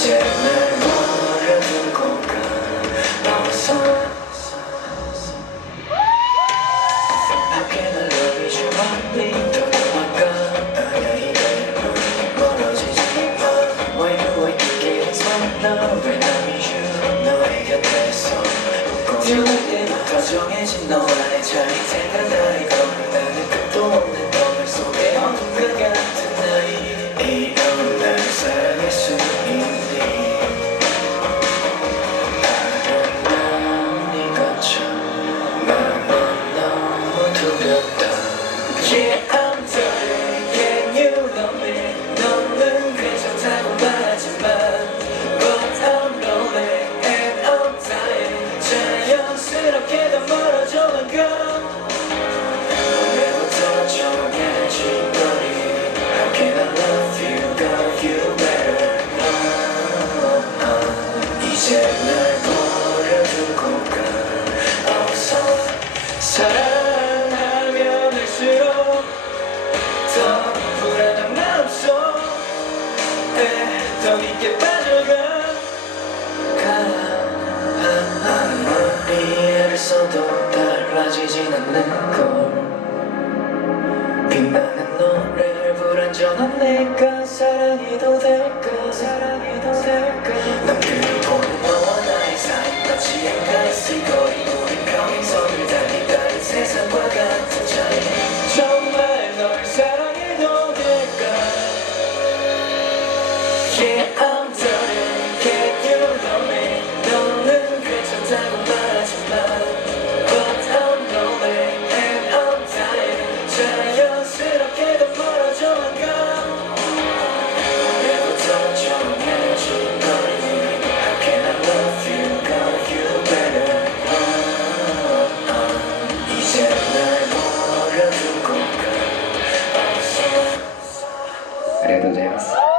이제 날 버려둔 공간 when I'm with 들려서, 꿈꾸는 대로 정해진 너와의 자리 더 깊게 빠져가. 아무리 애를 써도 달라지진 않는 걸. 빛나는 노래를 불안전한 내가 사랑해도 될까? 사랑해도 될까? ありがとうございます。